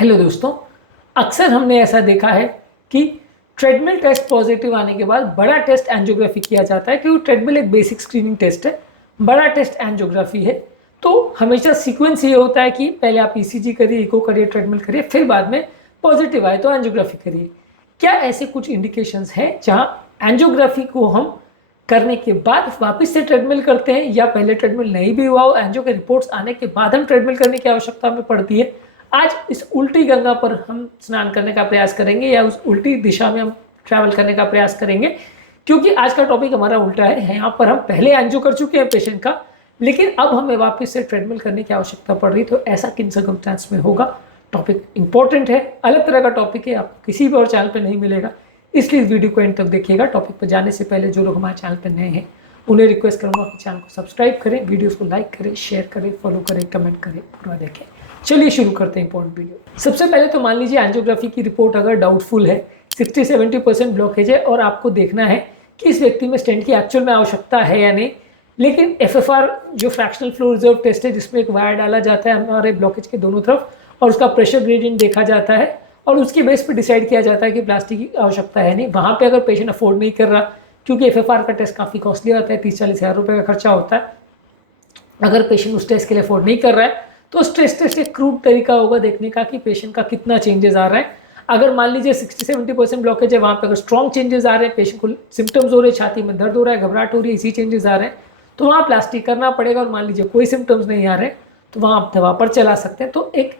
Hello दोस्तों, अक्सर हमने ऐसा देखा है कि ट्रेडमिल टेस्ट पॉजिटिव आने के बाद बड़ा टेस्ट एंजियोग्राफी किया जाता है, क्योंकि ट्रेडमिल एक बेसिक स्क्रीनिंग टेस्ट है, बड़ा टेस्ट एंजियोग्राफी है। तो हमेशा सीक्वेंस ये होता है कि पहले आप ईसीजी करिए, इको करिए, ट्रेडमिल करिए, फिर बाद में पॉजिटिव आए तो एंजियोग्राफी करिए। क्या ऐसे कुछ इंडिकेशंस हैं जहाँ एंजियोग्राफी को हम करने के बाद वापस से ट्रेडमिल करते हैं, या पहले ट्रेडमिल नहीं भी हुआ हो, एंजियो के रिपोर्ट्स आने के बाद हम ट्रेडमिल करने की आवश्यकता हमें पड़ती है? आज इस उल्टी गंगा पर हम स्नान करने का प्रयास करेंगे, या उस उल्टी दिशा में हम ट्रैवल करने का प्रयास करेंगे, क्योंकि आज का टॉपिक हमारा उल्टा है। यहाँ पर हम पहले एंजियो कर चुके हैं पेशेंट का, लेकिन अब हमें वापस से ट्रेडमिल करने की आवश्यकता पड़ रही। तो ऐसा किन सर्कमस्टेंस में होगा? टॉपिक इंपॉर्टेंट है, अलग तरह का टॉपिक है, आपको किसी भी और चैनल पर नहीं मिलेगा, इसलिए इस वीडियो को एंड तक देखिएगा। टॉपिक पर जाने से पहले जो लोग हमारे चैनल पर नए हैं उन्हें रिक्वेस्ट करूँगा कि चैनल को सब्सक्राइब करें, वीडियोस को लाइक करें, शेयर करें, फॉलो करें, कमेंट करें, पूरा देखें। चलिए शुरू करते हैं इंपॉर्टेंट वीडियो। सबसे पहले तो मान लीजिए एंजियोग्राफी की रिपोर्ट अगर डाउटफुल है, 60-70% ब्लॉकेज है, और आपको देखना है कि इस व्यक्ति में स्टेंट की एक्चुअल में आवश्यकता है या नहीं। लेकिन FFR जो फ्रैक्शनल फ्लो रिजर्व टेस्ट है, जिसमें एक वायर डाला जाता है हमारे ब्लॉकेज के दोनों तरफ, और उसका प्रेशर ग्रेडियंट देखा जाता है, और उसके बेस पर डिसाइड किया जाता है कि प्लास्टिक की आवश्यकता है नहीं। वहाँ पर अगर पेशेंट अफोर्ड नहीं कर रहा, क्योंकि FFR का टेस्ट काफ़ी कॉस्टली आता है, 30-40 हज़ार रुपये का खर्चा होता है, अगर पेशेंट उस टेस्ट के लिए अफोर्ड नहीं कर रहा है तो स्ट्रेस टेस्ट एक क्रूड तरीका होगा देखने का कि पेशेंट का कितना चेंजेस आ रहा है। अगर मान लीजिए 60-70% ब्लॉकेज है, वहाँ पे अगर स्ट्रॉन्ग चेंजेस आ रहे हैं, पेशेंट को सिम्टम्स हो रहे हैं, छाती में दर्द हो रहा है, घबराहट हो रही है, इसी चेंजेस आ रहे हैं, तो वहाँ प्लास्टिक करना पड़ेगा। और मान लीजिए कोई सिम्टम्स नहीं आ रहे हैं तो वहाँ आप दवा पर चला सकते हैं। तो एक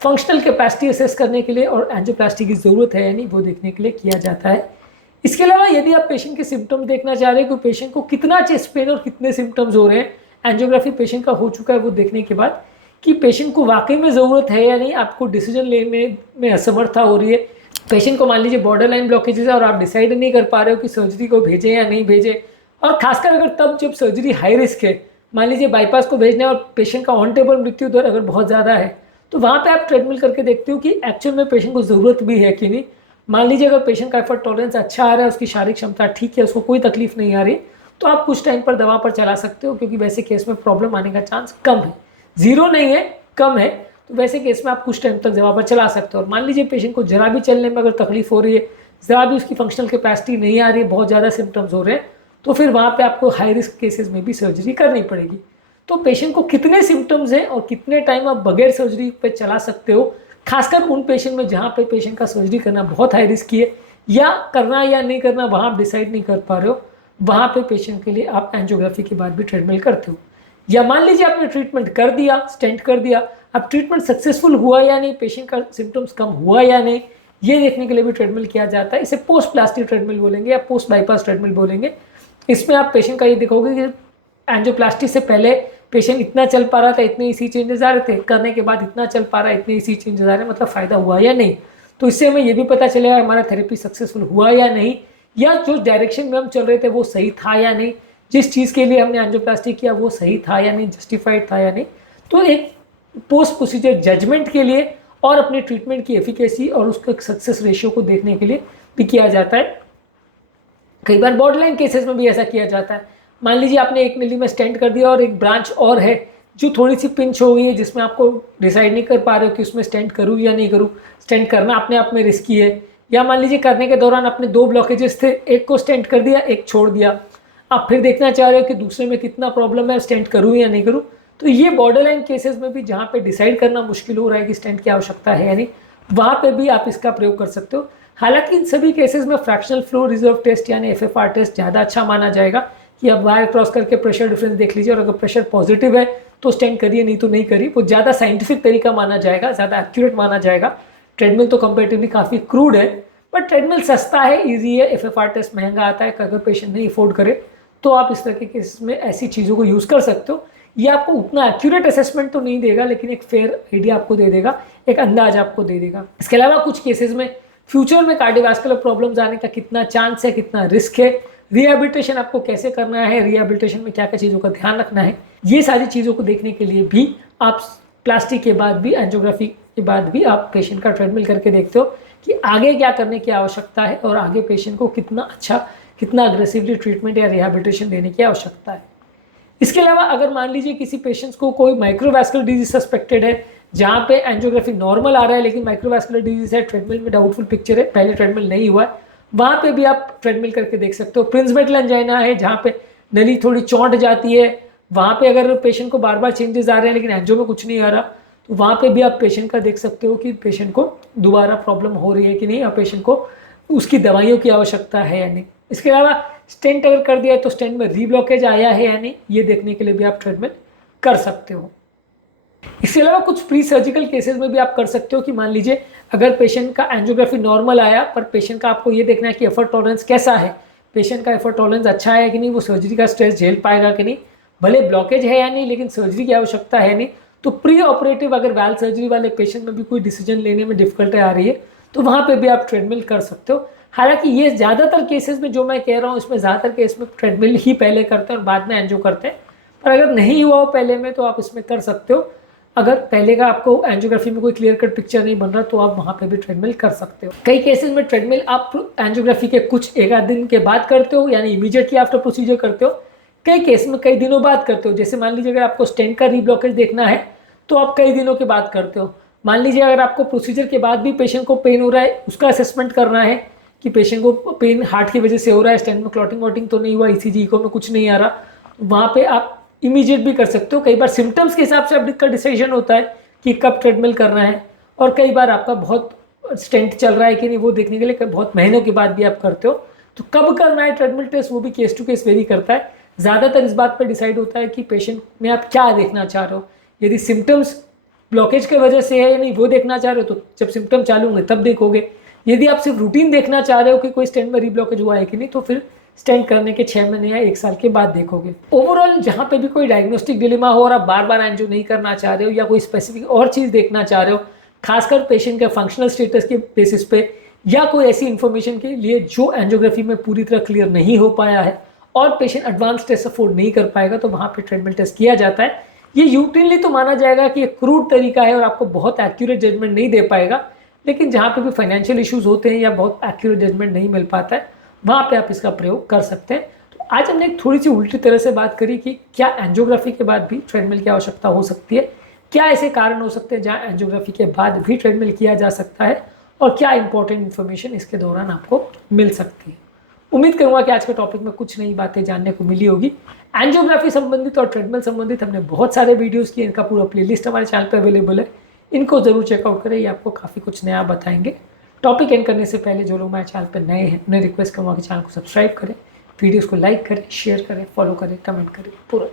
फंक्शनल कैपेसिटी असेस करने के लिए और एंजियोप्लास्टी की ज़रूरत है या नहीं वो देखने के लिए किया जाता है। इसके अलावा यदि आप पेशेंट के सिम्टम्स देखना चाह रहे हैं कि पेशेंट को कितना चेस्ट पेन और कितने सिम्टम्स हो रहे हैं, एंजियोग्राफी पेशेंट का हो चुका है, वो देखने के बाद कि पेशेंट को वाकई में ज़रूरत है या नहीं, आपको डिसीजन लेने में असमर्थता हो रही है। पेशेंट को मान लीजिए बॉर्डर लाइन ब्लॉकेजेस है और आप डिसाइड नहीं कर पा रहे हो कि सर्जरी को भेजें या नहीं भेजें, और खासकर अगर तब जब सर्जरी हाई रिस्क है, मान लीजिए बाईपास को भेजना है और पेशेंट का ऑन टेबल मृत्यु दर अगर बहुत ज़्यादा है, तो वहाँ पर आप ट्रेडमिल करके देखते हो कि एक्चुअल में पेशेंट को ज़रूरत भी है कि नहीं। मान लीजिए अगर पेशेंट का एफर्ट टॉलरेंस अच्छा आ रहा है, उसकी शारीरिक क्षमता ठीक है, उसको कोई तकलीफ नहीं आ रही, तो आप कुछ टाइम पर दवा पर चला सकते हो, क्योंकि वैसे केस में प्रॉब्लम आने का चांस कम है, जीरो नहीं है, कम है। तो वैसे केस में आप कुछ टाइम तक दवा पर चला सकते हो। और मान लीजिए पेशेंट को जरा भी चलने में अगर तकलीफ हो रही है, जरा भी उसकी फंक्शनल कैपेसिटी नहीं आ रही है, बहुत ज़्यादा सिम्टम्स हो रहे हैं, तो फिर वहाँ पे आपको हाई रिस्क केसेस में भी सर्जरी करनी पड़ेगी। तो पेशेंट को कितने सिम्टम्स हैं और कितने टाइम आप बगैर सर्जरी पे चला सकते हो, खासकर उन पेशेंट में जहाँ पे पेशेंट का सर्जरी करना बहुत हाई रिस्क है, या करना या नहीं करना वहाँ आप डिसाइड नहीं कर पा रहे हो, वहाँ पे पेशेंट के लिए आप एंजियोग्राफी के बाद भी ट्रीटमेंट करते हो। या मान लीजिए आपने ट्रीटमेंट कर दिया, स्टेंट कर दिया, अब ट्रीटमेंट सक्सेसफुल हुआ या नहीं, पेशेंट का सिम्टम्स कम हुआ या नहीं, ये देखने के लिए भी ट्रीटमेंट किया जाता है। इसे पोस्ट प्लास्टिक ट्रीटमेंट बोलेंगे या पोस्ट बाईपास ट्रीटमेंट बोलेंगे। इसमें आप पेशेंट का ये देखोगे कि एंजियोप्लास्टी से पहले पेशेंट इतना चल पा रहा था, इतने इसी चेंजेस आ रहे थे, करने के बाद इतना चल पा रहा है, इतने इसी चेंजेस आ रहे हैं, मतलब फ़ायदा हुआ या नहीं। तो इससे हमें ये भी पता चलेगा हमारा थेरेपी सक्सेसफुल हुआ या नहीं, या जो डायरेक्शन में हम चल रहे थे वो सही था या नहीं, जिस चीज़ के लिए हमने एंजियोप्लास्टी किया वो सही था या नहीं, जस्टिफाइड था या नहीं। तो एक पोस्ट प्रोसीजर जजमेंट के लिए और अपने ट्रीटमेंट की एफिकेसी और उसका सक्सेस रेशियो को देखने के लिए भी किया जाता है। कई बार बॉर्डरलाइन केसेस में भी ऐसा किया जाता है। मान लीजिए आपने एक नली में स्टेंट कर दिया और एक ब्रांच और है जो थोड़ी सी पिंच हो गई है, जिसमें आपको डिसाइड नहीं कर पा रहे हो कि उसमें स्टेंट करूँ या नहीं करूँ। स्टेंट करना अपने आप में रिस्की है। या मान लीजिए करने के दौरान अपने 2 ब्लॉकेजेस थे, एक को स्टेंट कर दिया, एक छोड़ दिया, आप फिर देखना चाह रहे हो कि दूसरे में कितना प्रॉब्लम है, स्टेंट करूँ या नहीं करूँ। तो ये बॉर्डरलाइन केसेस में भी जहाँ पे डिसाइड करना मुश्किल हो रहा है कि स्टेंट की आवश्यकता है या नहीं, वहाँ पे भी आप इसका प्रयोग कर सकते हो। हालांकि इन सभी केसेस में फ्रैक्शनल फ्लो रिजर्व टेस्ट यानी FFR टेस्ट ज़्यादा अच्छा माना जाएगा कि आप वायर क्रॉस करके प्रेशर डिफरेंस देख लीजिए, और अगर प्रेशर पॉजिटिव है तो स्टेंट करिए, नहीं तो नहीं करिए। वो ज़्यादा साइंटिफिक तरीका माना जाएगा, ज़्यादा एक्यूरेट माना जाएगा। ट्रेडमिल तो कंपेरेटिवली काफ़ी क्रूड है, बट ट्रेडमिल सस्ता है, ईजी है। FFR टेस्ट महंगा आता है, अगर पेशेंट नहीं अफोर्ड करे तो आप इस तरह के केसेस में ऐसी चीज़ों को यूज़ कर सकते हो। ये आपको उतना एक्यूरेट असेसमेंट तो नहीं देगा, लेकिन एक फेयर आइडिया आपको दे देगा, एक अंदाज आपको दे देगा। इसके अलावा कुछ केसेस में फ्यूचर में कार्डियोवास्कुलर प्रॉब्लम्स आने का कितना चांस है, कितना रिस्क है, रिहेबिलिटेशन आपको कैसे करना है, रिहेबिलिटेशन में क्या क्या चीज़ों का ध्यान रखना है, ये सारी चीज़ों को देखने के लिए भी आप प्लास्टिक के बाद भी, एंजियोग्राफी के बाद भी आप पेशेंट का ट्रीटमेंट करके देखते हो कि आगे क्या करने की आवश्यकता है और आगे पेशेंट को कितना अच्छा, कितना अग्रेसिवली ट्रीटमेंट या रिहेबिलिटेशन देने की आवश्यकता है। इसके अलावा अगर मान लीजिए किसी पेशेंट्स को कोई माइक्रोवास्कुलर डिजीज सस्पेक्टेड है, जहाँ पे एंजियोग्राफी नॉर्मल आ रहा है लेकिन माइक्रोवास्कुलर डिजीज है, ट्रेडमिल में डाउटफुल पिक्चर है, पहले ट्रेडमिल नहीं हुआ है, वहाँ पे भी आप ट्रेडमिल करके देख सकते हो। प्रिंसमेटल एंजाइना है जहाँ पे नली थोड़ी चौंट जाती है, वहाँ पे अगर पेशेंट को बार बार चेंजेस आ रहे हैं लेकिन एंजियो में कुछ नहीं आ रहा, तो वहाँ पे भी आप पेशेंट का देख सकते हो कि पेशेंट को दोबारा प्रॉब्लम हो रही है कि नहीं, या पेशेंट को उसकी दवाइयों की आवश्यकता है या नहीं। इसके अलावा स्टेंट अगर कर दिया है तो स्टेंट में रीब्लॉकेज आया है या नहीं, ये देखने के लिए भी आप ट्रीटमेंट कर सकते हो। इसके अलावा कुछ प्री सर्जिकल केसेस में भी आप कर सकते हो कि मान लीजिए अगर पेशेंट का एंजियोग्राफी नॉर्मल आया पर पेशेंट का आपको ये देखना है कि एफर्ट टॉलरेंस कैसा है, पेशेंट का एफर्ट टॉलरेंस अच्छा है कि नहीं, वो सर्जरी का स्ट्रेस झेल पाएगा कि नहीं, भले ब्लॉकेज है या नहीं लेकिन सर्जरी की आवश्यकता है नहीं, तो प्री ऑपरेटिव अगर वाल्व सर्जरी वाले पेशेंट में भी कोई डिसीजन लेने में डिफिकल्टी आ रही है तो वहाँ पे भी आप ट्रेडमिल कर सकते हो। हालांकि ये ज़्यादातर केसेस में जो मैं कह रहा हूँ इसमें ज़्यादातर केस में ट्रेडमिल ही पहले करते हैं और बाद में एंजियो करते हैं, पर अगर नहीं हुआ हो पहले में तो आप इसमें कर सकते हो। अगर पहले का आपको एंजियोग्राफी में कोई क्लियर कट पिक्चर नहीं बन रहा तो आप वहाँ पे भी ट्रेडमिल कर सकते हो। कई केसेस में ट्रेडमिल आप एंजियोग्राफी के कुछ एक आध दिन के बाद करते हो, यानी इमीडिएटली आफ्टर प्रोसीजर करते हो। कई केस में कई दिनों बाद करते हो, जैसे मान लीजिए अगर आपको स्टेंट का रीब्लॉकेज देखना है तो आप कई दिनों के बाद करते हो। मान लीजिए अगर आपको प्रोसीजर के बाद भी पेशेंट को पेन हो रहा है, उसका असेसमेंट करना है कि पेशेंट को पेन हार्ट की वजह से हो रहा है, स्टेंट में क्लॉटिंग वॉटिंग तो नहीं हुआ, ईसीजी इको में कुछ नहीं आ रहा, वहाँ पे आप इमीडिएट भी कर सकते हो। कई बार सिम्टम्स के हिसाब से आपका डिसीजन होता है कि कब ट्रेडमिल करना है, और कई बार आपका बहुत स्टेंट चल रहा है कि नहीं वो देखने के लिए बहुत महीनों के बाद भी आप करते हो। तो कब करना है ट्रेडमिल टेस्ट वो भी केस टू केस वेरी करता है। ज़्यादातर इस बात पर डिसाइड होता है कि पेशेंट में आप क्या देखना चाह रहे हो, यदि सिम्टम्स ब्लॉकेज की वजह से है या नहीं वो देखना चाह रहे हो तो जब सिम्टम चालू होंगे तब देखोगे। यदि आप सिर्फ रूटीन देखना चाह रहे हो कि कोई स्टेंट में रीब्लॉकेज हुआ है कि नहीं तो फिर स्टेंट करने के 6 महीने या 1 साल के बाद देखोगे। ओवरऑल जहाँ पे भी कोई डायग्नोस्टिक डिलेमा हो और आप बार बार एंजियो नहीं करना चाह रहे हो या कोई स्पेसिफिक और चीज़ देखना चाह रहे हो, खासकर पेशेंट के फंक्शनल स्टेटस के बेसिस पे या कोई ऐसी इन्फॉर्मेशन के लिए जो एंजियोग्राफी में पूरी तरह क्लियर नहीं हो पाया है और पेशेंट एडवांस टेस्ट अफोर्ड नहीं कर पाएगा, तो वहाँ पे ट्रेडमिल टेस्ट किया जाता है। ये यूटिनली तो माना जाएगा कि एक क्रूड तरीका है और आपको बहुत एक्यूरेट जजमेंट नहीं दे पाएगा, लेकिन जहाँ पे भी फाइनेंशियल इश्यूज होते हैं या बहुत एक्यूरेट जजमेंट नहीं मिल पाता है वहाँ पे आप इसका प्रयोग कर सकते हैं। तो आज हमने एक थोड़ी सी उल्टी तरह से बात करी कि क्या एंजियोग्राफी के बाद भी ट्रेडमिल की आवश्यकता हो सकती है, क्या ऐसे कारण हो सकते हैं जहाँ एंजियोग्राफी के बाद भी ट्रेडमिल किया जा सकता है, और क्या इंपॉर्टेंट इन्फॉर्मेशन इसके दौरान आपको मिल सकती है। उम्मीद करूंगा कि आज के टॉपिक में कुछ नई बातें जानने को मिली होगी। एंजियोग्राफी संबंधित और ट्रेडमिल संबंधित हमने बहुत सारे वीडियोस किए, इनका पूरा प्लेलिस्ट हमारे चैनल पे अवेलेबल है, इनको जरूर चेकआउट करें, ये आपको काफ़ी कुछ नया बताएंगे। टॉपिक एंड करने से पहले जो लोग हमारे चैनल पर नए हैं उन्हें रिक्वेस्ट करूँगा कि चैनल को सब्सक्राइब करें, वीडियोज़ को लाइक करें, शेयर करें, फॉलो करें, कमेंट करें पूरा।